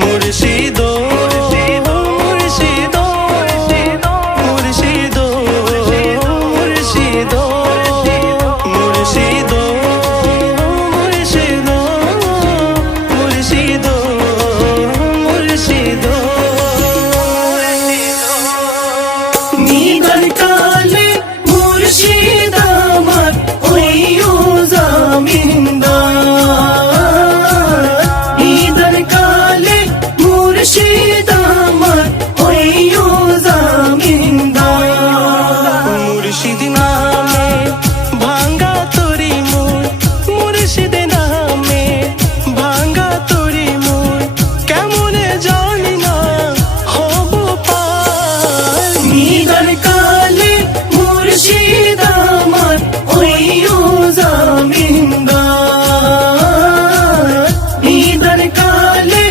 মুর্শিদ মুর্শিদ মুর্শিদ মুর্শিদ মুর্শিদ মুর্শিদ মুর্শিদ মুর্শিদ নিদান কালে মুর্শিদ আমার ওইও জামিনদার নিদান কালে মুর্শিদ আমার ওইও জামিনদার মুর্শিদ নামে ভাঙ্গা তরি মোর মুর্শিদ নামে ভাঙ্গা তরি মোর কেমনে জানি না হব পার নিদান কালে মুর্শিদ আমার ওইও জামিনদার নিদান কালে